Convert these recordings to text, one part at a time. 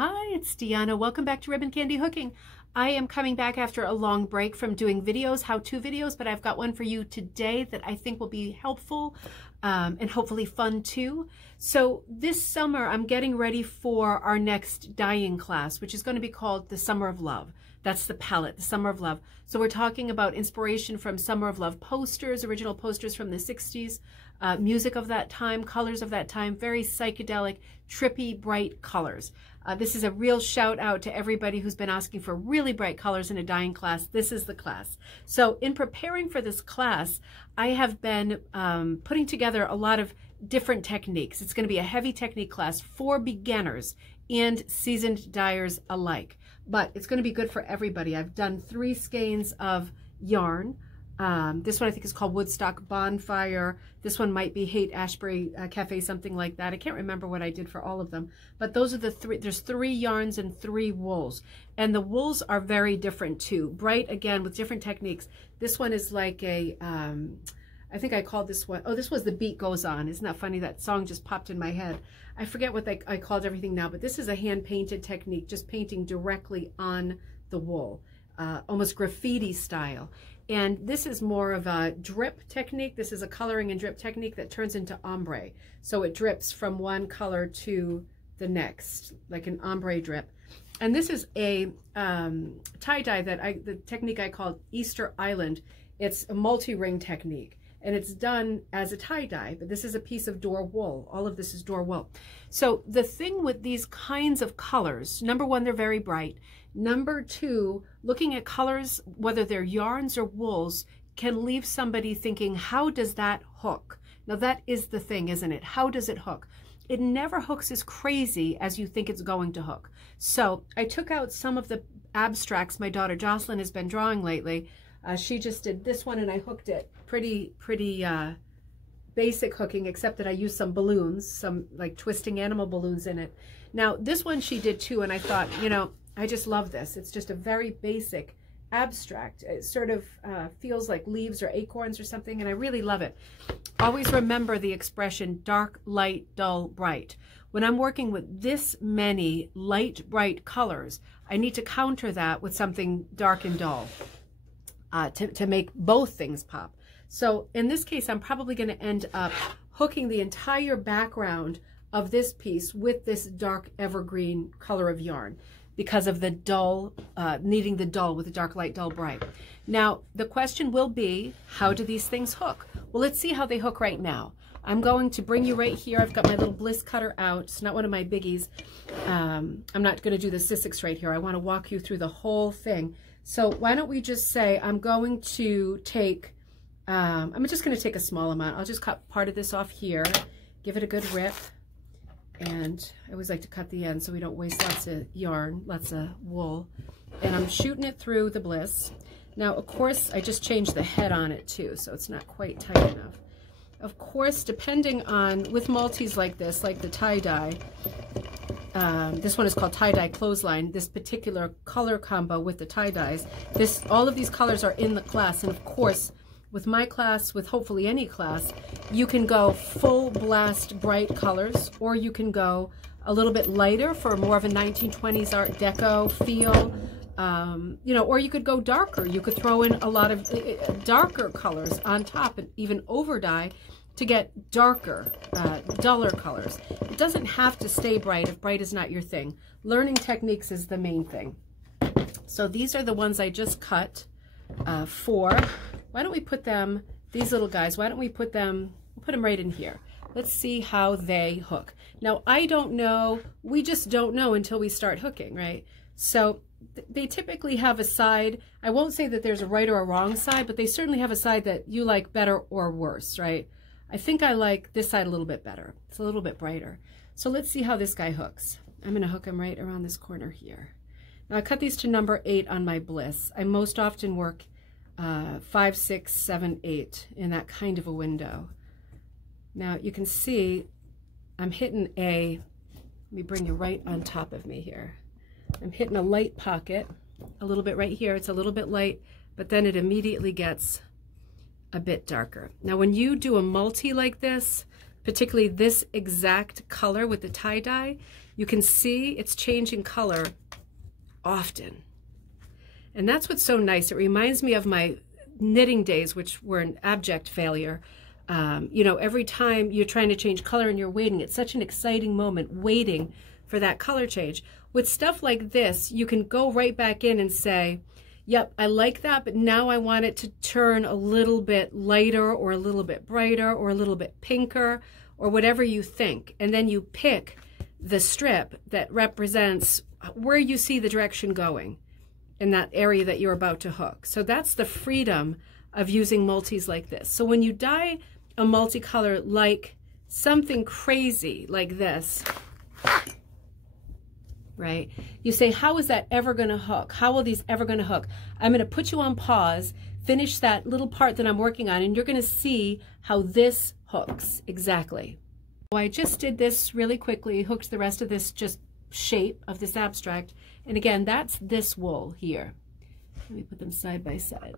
Hi, it's Deanna. Welcome back to Ribbon Candy Hooking. I am coming back after a long break from doing videos, how-to videos, but I've got one for you today that I think will be helpful and hopefully fun too. So this summer, I'm getting ready for our next dyeing class, which is going to be called the Summer of Love. That's the palette, the Summer of Love. So we're talking about inspiration from Summer of Love posters, original posters from the 60s, music of that time, colors of that time, very psychedelic, trippy, bright colors. This is a real shout out to everybody who's been asking for really bright colors in a dyeing class. This is the class. So in preparing for this class, I have been putting together a lot of different techniques. It's going to be a heavy technique class for beginners and seasoned dyers alike, but it's going to be good for everybody. I've done 3 skeins of yarn. This one I think is called Woodstock Bonfire. This one might be Haight Ashbury Cafe, something like that. I can't remember what I did for all of them, but those are the 3. There's 3 yarns and 3 wools, and the wools are very different too. Bright, again, with different techniques. This one is like a, I think I called this one, oh, this was The Beat Goes On. Isn't that funny? That song just popped in my head. I forget what I called everything now, but this is a hand-painted technique, just painting directly on the wool, almost graffiti style. And this is more of a drip technique. This is a coloring and drip technique that turns into ombre. So it drips from one color to the next, like an ombre drip. And this is a tie-dye that the technique I called Easter Island. It's a multi-ring technique, and it's done as a tie-dye, but this is a piece of door wool. All of this is door wool. So the thing with these kinds of colors, number one, they're very bright. Number two, looking at colors, whether they're yarns or wools, can leave somebody thinking, how does that hook? Now that is the thing, isn't it? How does it hook? It never hooks as crazy as you think it's going to hook. So I took out some of the abstracts my daughter Jocelyn has been drawing lately. She just did this one and I hooked it pretty basic hooking, except that I used some balloons, some like twisting animal balloons in it. Now this one she did too, and I thought, you know, I just love this. It's just a very basic abstract. It sort of feels like leaves or acorns or something, and I really love it. Always remember the expression dark, light, dull, bright. When I'm working with this many light, bright colors, I need to counter that with something dark and dull to make both things pop. So in this case, I'm probably going to end up hooking the entire background of this piece with this dark evergreen color of yarn, because of the dull, needing the dull with the dark, light, dull, bright. Now, the question will be, how do these things hook? Well, let's see how they hook right now. I'm going to bring you right here. I've got my little bliss cutter out. It's not one of my biggies. I'm not going to do the Sissics right here. I want to walk you through the whole thing. So why don't we just say, I'm going to take, I'm just going to take a small amount. I'll just cut part of this off here, give it a good rip. And I always like to cut the end so we don't waste lots of yarn, lots of wool. And I'm shooting it through the bliss. Now, of course, I just changed the head on it too, so it's not quite tight enough. Of course, depending on, with multis like this, like the tie-dye, this one is called tie-dye clothesline, this particular color combo with the tie-dyes, all of these colors are in the class, and of course, with my class, with hopefully any class, you can go full blast bright colors, or you can go a little bit lighter for more of a 1920s Art Deco feel, you know, or you could go darker. You could throw in a lot of darker colors on top and even over dye to get darker, duller colors. It doesn't have to stay bright if bright is not your thing. Learning techniques is the main thing. So these are the ones I just cut for. Why don't we put them, these little guys, why don't we put them right in here. Let's see how they hook. Now, I don't know, we just don't know until we start hooking, right? So they typically have a side, I won't say that there's a right or a wrong side, but they certainly have a side that you like better or worse, right? I think I like this side a little bit better. It's a little bit brighter. So let's see how this guy hooks. I'm gonna hook him right around this corner here. Now I cut these to number 8 on my bliss. I most often work 5, 6, 7, 8 in that kind of a window. Now you can see I'm hitting let me bring you right on top of me here. I'm hitting a light pocket a little bit right here. It's a little bit light, but then it immediately gets a bit darker. Now when you do a multi like this, particularly this exact color with the tie-dye, you can see it's changing color often. And that's what's so nice. It reminds me of my knitting days, which were an abject failure. You know, every time you're trying to change color and you're waiting, it's such an exciting moment, waiting for that color change. With stuff like this, you can go right back in and say, yep, I like that, but now I want it to turn a little bit lighter or a little bit brighter or a little bit pinker or whatever you think. And then you pick the strip that represents where you see the direction going in that area that you're about to hook. So that's the freedom of using multis like this. So when you dye a multicolor like something crazy like this, right? You say, how is that ever going to hook? How are these ever going to hook? I'm going to put you on pause, finish that little part that I'm working on, and you're going to see how this hooks exactly. So I just did this really quickly, hooked the rest of this just shape of this abstract. And again, that's this wool here. Let me put them side by side.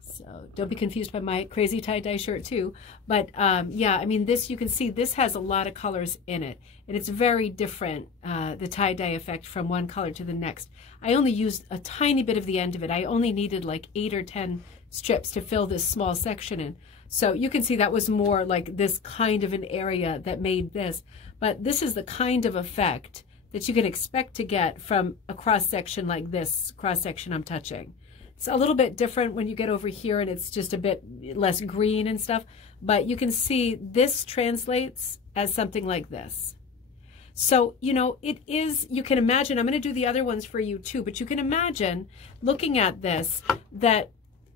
So don't be confused by my crazy tie-dye shirt too. But yeah, I mean, this, you can see this has a lot of colors in it. And it's very different, the tie-dye effect from one color to the next. I only used a tiny bit of the end of it. I only needed like 8 or 10 strips to fill this small section in. So you can see that was more like this kind of an area that made this. But this is the kind of effect that you can expect to get from a cross-section like this cross-section I'm touching. It's a little bit different when you get over here and it's just a bit less green and stuff, but you can see this translates as something like this. So, you know, it is, you can imagine, I'm going to do the other ones for you too, but you can imagine looking at this, that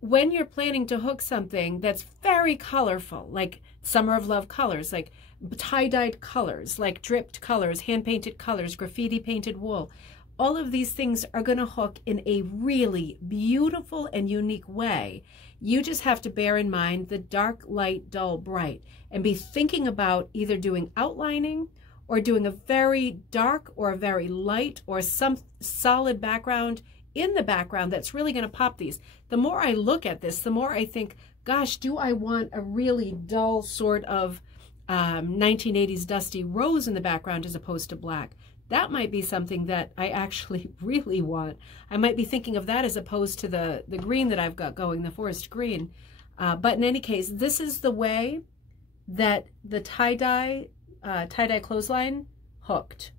when you're planning to hook something that's very colorful, like Summer of Love colors, like tie-dyed colors, like dripped colors, hand-painted colors, graffiti-painted wool, all of these things are going to hook in a really beautiful and unique way. You just have to bear in mind the dark, light, dull, bright, and be thinking about either doing outlining or doing a very dark or a very light or some solid background in the background that's really going to pop these. The more I look at this, the more I think, gosh, do I want a really dull sort of 1980s dusty rose in the background as opposed to black? That might be something that I actually really want. I might be thinking of that as opposed to the green that I've got going, the forest green. But in any case, this is the way that the tie-dye clothesline hooked.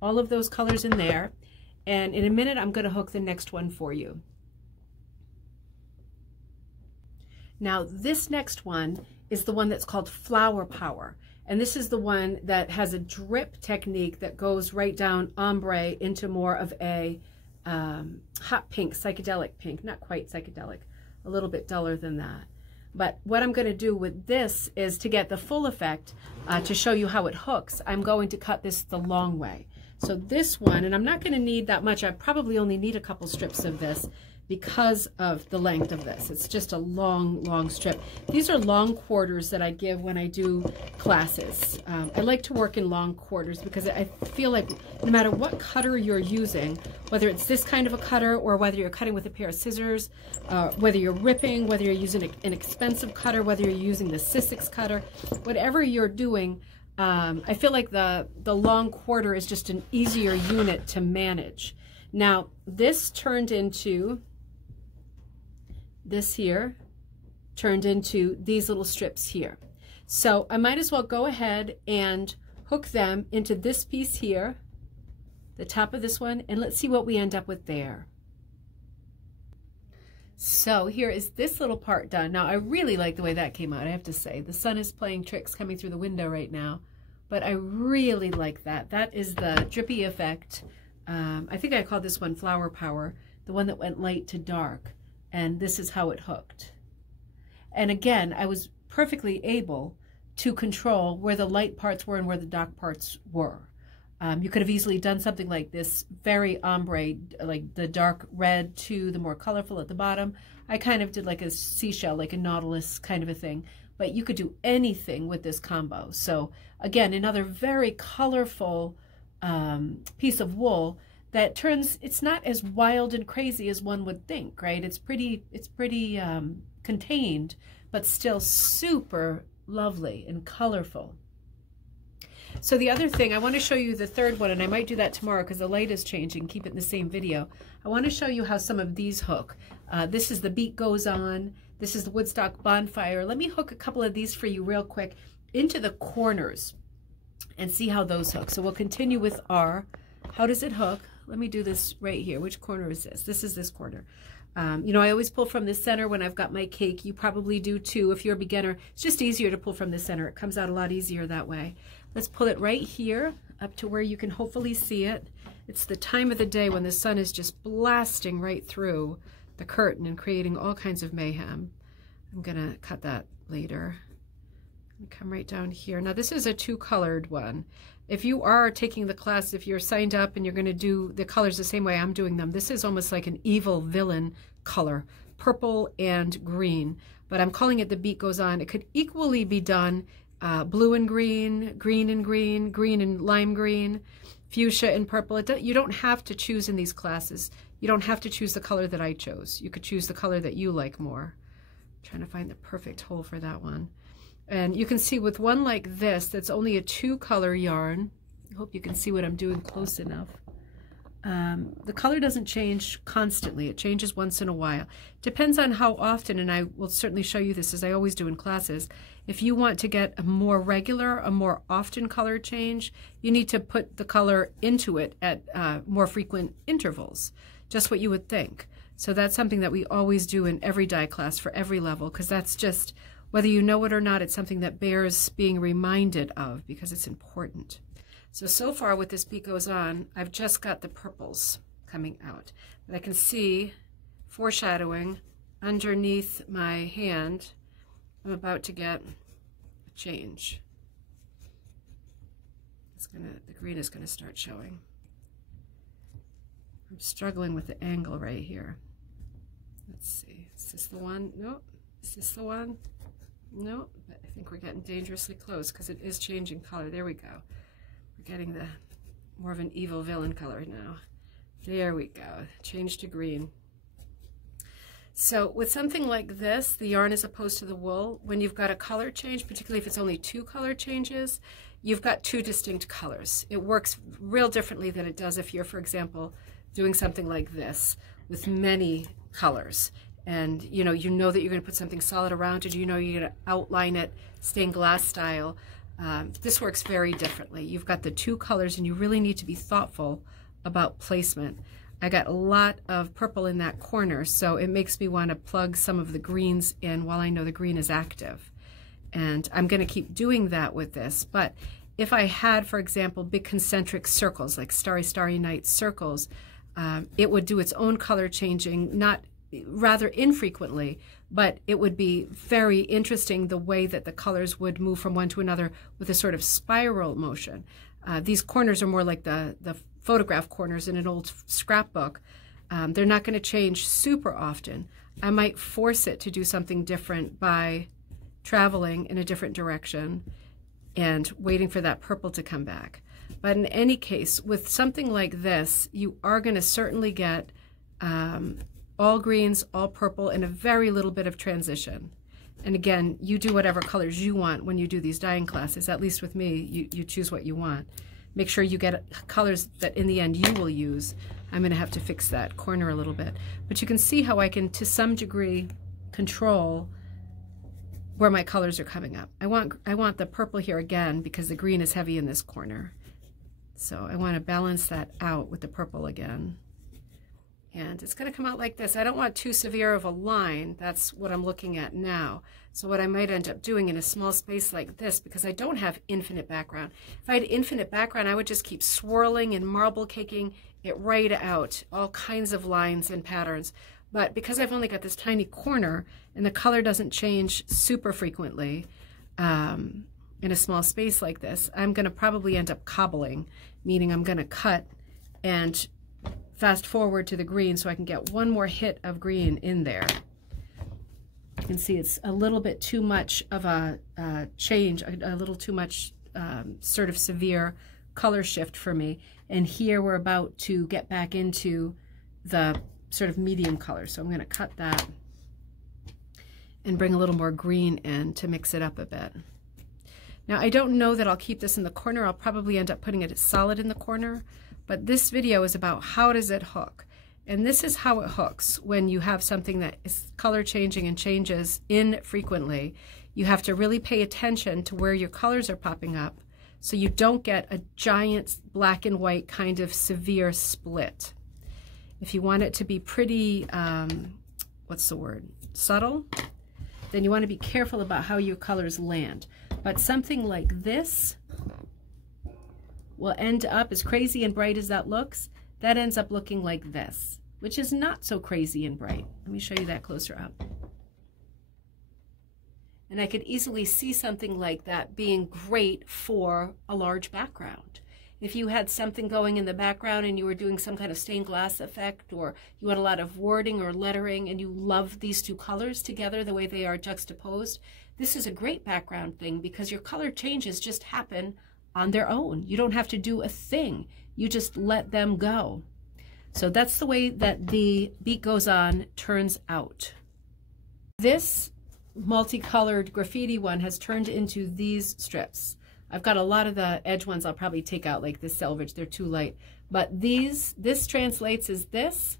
All of those colors in there. And in a minute, I'm going to hook the next one for you. Now, this next one is the one that's called Flower Power. And this is the one that has a drip technique that goes right down ombre into more of a hot pink, psychedelic pink. Not quite psychedelic, a little bit duller than that. But what I'm going to do with this is to get the full effect, to show you how it hooks, I'm going to cut this the long way. So this one, and I'm not going to need that much, I probably only need a couple strips of this because of the length of this. It's just a long, long strip. These are long quarters that I give when I do classes. I like to work in long quarters because I feel like no matter what cutter you're using, whether it's this kind of a cutter or whether you're cutting with a pair of scissors, whether you're ripping, whether you're using an expensive cutter, whether you're using the Sissix cutter, whatever you're doing, I feel like the long quarter is just an easier unit to manage. Now, this turned into, this here turned into these little strips here. So I might as well go ahead and hook them into this piece here, the top of this one, and let's see what we end up with there. So here is this little part done. Now, I really like the way that came out, I have to say. The sun is playing tricks coming through the window right now, but I really like that. That is the drippy effect. I think I called this one Flower Power, the one that went light to dark, and this is how it hooked. And again, I was perfectly able to control where the light parts were and where the dark parts were. You could have easily done something like this, very ombre, like the dark red to the more colorful at the bottom. I kind of did like a seashell, like a nautilus kind of a thing, but you could do anything with this combo. So again, another very colorful piece of wool that turns, it's not as wild and crazy as one would think, right? It's pretty contained, but still super lovely and colorful. So the other thing, I want to show you the third one, and I might do that tomorrow because the light is changing, keep it in the same video. I want to show you how some of these hook. This is the Beat Goes On. This is the Woodstock Bonfire. Let me hook a couple of these for you real quick into the corners and see how those hook. So we'll continue with R. How does it hook? Let me do this right here. Which corner is this? This is this corner. You know, I always pull from the center when I've got my cake. You probably do too. If you're a beginner, it's just easier to pull from the center. It comes out a lot easier that way. Let's pull it right here up to where you can hopefully see it. It's the time of the day when the sun is just blasting right through the curtain and creating all kinds of mayhem. I'm gonna cut that later. Come right down here. Now this is a two-colored one. If you are taking the class, if you're signed up and you're going to do the colors the same way I'm doing them, this is almost like an evil villain color, purple and green. But I'm calling it the Beat Goes On. It could equally be done blue and green, green and green, green and lime green, fuchsia and purple. You don't have to choose in these classes. You don't have to choose the color that I chose. You could choose the color that you like more. I'm trying to find the perfect hole for that one. And you can see with one like this, that's only a two-color yarn. I hope you can see what I'm doing close enough. The color doesn't change constantly. It changes once in a while. Depends on how often, and I will certainly show you this as I always do in classes. If you want to get a more regular, a more often color change, you need to put the color into it at more frequent intervals, just what you would think. So that's something that we always do in every dye class for every level, because that's just, whether you know it or not, it's something that bears being reminded of because it's important. So far with this Beat Goes On, I've just got the purples coming out. But I can see foreshadowing underneath my hand, I'm about to get a change. The green is gonna start showing. I'm struggling with the angle right here. Let's see, is this the one? Nope. Is this the one? No, but I think we're getting dangerously close because it is changing color. There we go. We're getting the more of an evil villain color now. There we go. Change to green. So with something like this, the yarn as opposed to the wool, when you've got a color change, particularly if it's only two color changes, you've got two distinct colors. It works real differently than it does if you're, for example, doing something like this with many colors. And you know that you're going to put something solid around it. You know you're going to outline it stained glass style. This works very differently. You've got the two colors, and you really need to be thoughtful about placement. I got a lot of purple in that corner, so it makes me want to plug some of the greens in while I know the green is active. And I'm going to keep doing that with this. But if I had, for example, big concentric circles, like Starry Starry Night circles, it would do its own color changing, rather infrequently, but it would be very interesting the way that the colors would move from one to another with a sort of spiral motion. These corners are more like the photograph corners in an old scrapbook. They're not going to change super often. I might force it to do something different by traveling in a different direction and waiting for that purple to come back. But in any case, with something like this, you are going to certainly get all greens, all purple, and a very little bit of transition. And again, you do whatever colors you want when you do these dyeing classes. At least with me, you choose what you want. Make sure you get colors that in the end you will use. I'm going to have to fix that corner a little bit. But you can see how I can, to some degree, control where my colors are coming up. I want the purple here again because the green is heavy in this corner. So I want to balance that out with the purple again. And it's going to come out like this. I don't want too severe of a line. That's what I'm looking at now. So what I might end up doing in a small space like this, because I don't have infinite background. If I had infinite background, I would just keep swirling and marble caking it right out, all kinds of lines and patterns. But because I've only got this tiny corner and the color doesn't change super frequently in a small space like this, I'm going to probably end up cobbling, meaning I'm going to cut and fast forward to the green so I can get one more hit of green in there. You can see it's a little bit too much of a change, a little too much sort of severe color shift for me. And here we're about to get back into the sort of medium color. So I'm going to cut that and bring a little more green in to mix it up a bit. Now I don't know that I'll keep this in the corner. I'll probably end up putting it solid in the corner, but this video is about how does it hook. And this is how it hooks when you have something that is color changing and changes infrequently. You have to really pay attention to where your colors are popping up so you don't get a giant black and white kind of severe split. If you want it to be pretty, what's the word, subtle, then you want to be careful about how your colors land. But something like this will end up, as crazy and bright as that looks, that ends up looking like this, which is not so crazy and bright. Let me show you that closer up. And I could easily see something like that being great for a large background. If you had something going in the background and you were doing some kind of stained glass effect, or you had a lot of wording or lettering and you love these two colors together the way they are juxtaposed, this is a great background thing because your color changes just happen on their own. You don't have to do a thing. You just let them go. So that's the way that the Beat Goes On turns out. This multicolored graffiti one has turned into these strips. I've got a lot of the edge ones I'll probably take out, like this selvage, they're too light. But this translates as this.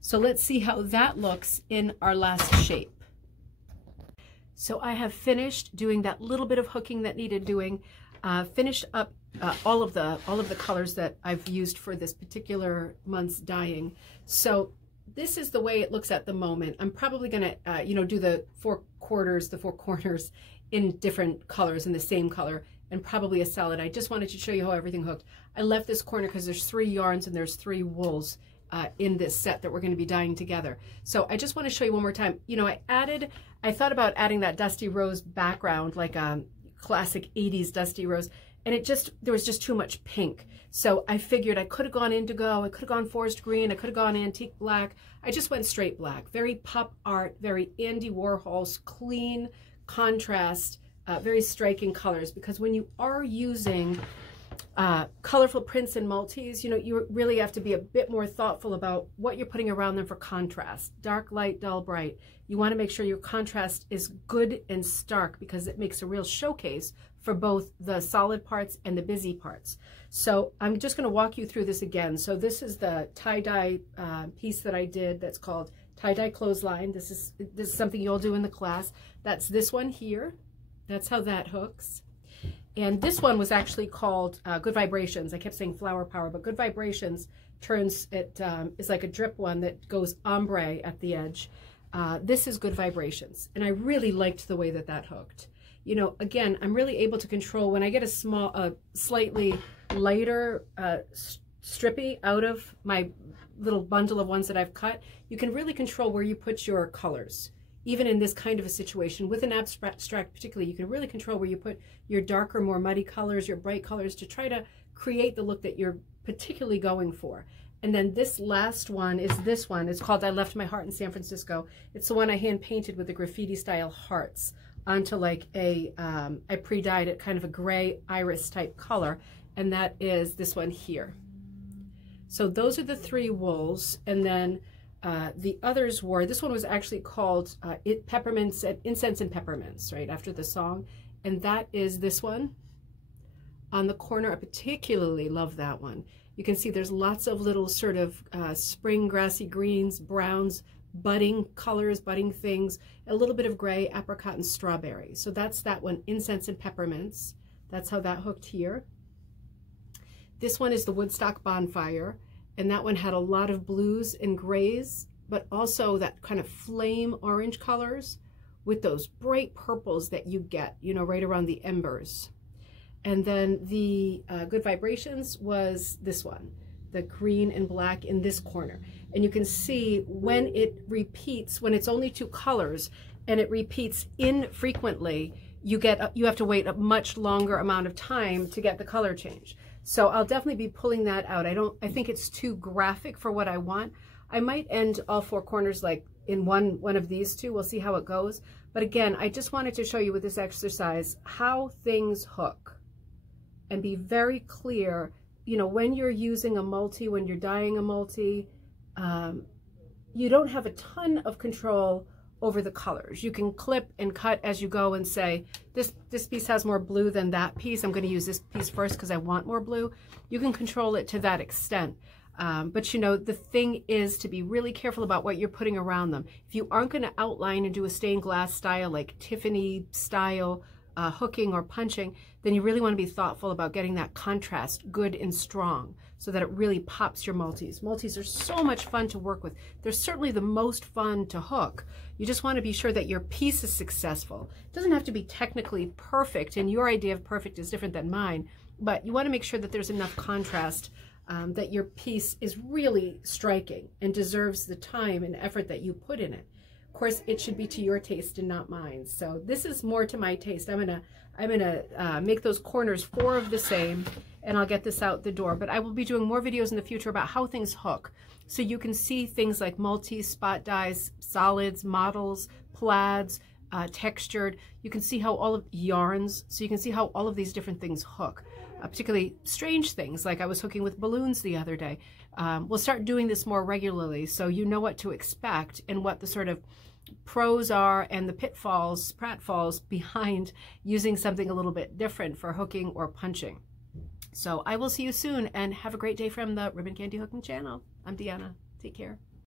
So let's see how that looks in our last shape. So I have finished doing that little bit of hooking that needed doing, finished up all of the colors that I've used for this particular month's dyeing. So this is the way it looks at the moment. I'm probably gonna, do the four corners in different colors, in the same color, and probably a solid. I just wanted to show you how everything hooked. I left this corner because there's 3 yarns and there's 3 wools in this set that we're going to be dyeing together. So I just want to show you one more time. You know, I thought about adding that dusty rose background, like a classic 80s dusty rose, and there was just too much pink. So I figured I could have gone indigo, I could have gone forest green, I could have gone antique black. I just went straight black. Very pop art, very Andy Warhol's clean contrast, very striking colors, because when you are using colorful prints and multis, you really have to be a bit more thoughtful about what you're putting around them for contrast. Dark, light, dull, bright. You want to make sure your contrast is good and stark because it makes a real showcase for both the solid parts and the busy parts. So I'm just going to walk you through this again. So this is the tie-dye piece that I did that's called tie-dye clothesline. This is something you'll do in the class. That's this one here. That's how that hooks. And this one was actually called Good Vibrations. I kept saying Flower Power, but Good Vibrations turns, it is like a drip one that goes ombre at the edge. This is Good Vibrations. And I really liked the way that that hooked. Again, I'm really able to control when I get a slightly lighter strippy out of my little bundle of ones that I've cut, you can really control where you put your colors. Even in this kind of a situation, with an abstract particularly, you can really control where you put your darker, more muddy colors, your bright colors, to try to create the look that you're particularly going for. And then this last one is this one. It's called I Left My Heart in San Francisco. It's the one I hand painted with the graffiti style hearts onto like I pre-dyed it kind of a gray iris type color. And that is this one here. So those are the 3 wools. And then the others were, this one was actually called Peppermints, Incense and Peppermints, right after the song. And that is this one on the corner. I particularly love that one. You can see there's lots of little sort of spring grassy greens, browns, budding colors, budding things, a little bit of gray, apricot, and strawberry. So that's that one, Incense and Peppermints. That's how that hooked here. This one is the Woodstock Bonfire. And that one had a lot of blues and grays, but also that kind of flame orange colors with those bright purples that you get, right around the embers. And then the Good Vibrations was this one, the green and black in this corner. And you can see when it repeats, when it's only 2 colors and it repeats infrequently, you have to wait a much longer amount of time to get the color change. So I'll definitely be pulling that out. I think it's too graphic for what I want. I might end all 4 corners like in one of these 2. We'll see how it goes. But again, I just wanted to show you with this exercise how things hook and be very clear, when you're using a multi, when you're dyeing a multi, you don't have a ton of control over the colors. You can clip and cut as you go and say, this piece has more blue than that piece. I'm going to use this piece first because I want more blue. You can control it to that extent. But you know, the thing is to be really careful about what you're putting around them. If you aren't going to outline and do a stained glass style, like Tiffany style hooking or punching, then you really want to be thoughtful about getting that contrast good and strong so that it really pops your multis. Multis are so much fun to work with. They're certainly the most fun to hook. You just want to be sure that your piece is successful. It doesn't have to be technically perfect, and your idea of perfect is different than mine, but you want to make sure that there's enough contrast that your piece is really striking and deserves the time and effort that you put in it. Of course, it should be to your taste and not mine. So this is more to my taste. I'm gonna make those corners 4 of the same, and I'll get this out the door. But I will be doing more videos in the future about how things hook, so you can see things like multis, spot dyes, solids, models, plaids, textured. You can see how all of yarns, so you can see how all of these different things hook. Particularly strange things, like I was hooking with balloons the other day. We'll start doing this more regularly, so you know what to expect and what the sort of pros are and the pitfalls, pratfalls behind using something a little bit different for hooking or punching. So I will see you soon, and have a great day from the Ribbon Candy Hooking channel. I'm Deanna. Take care.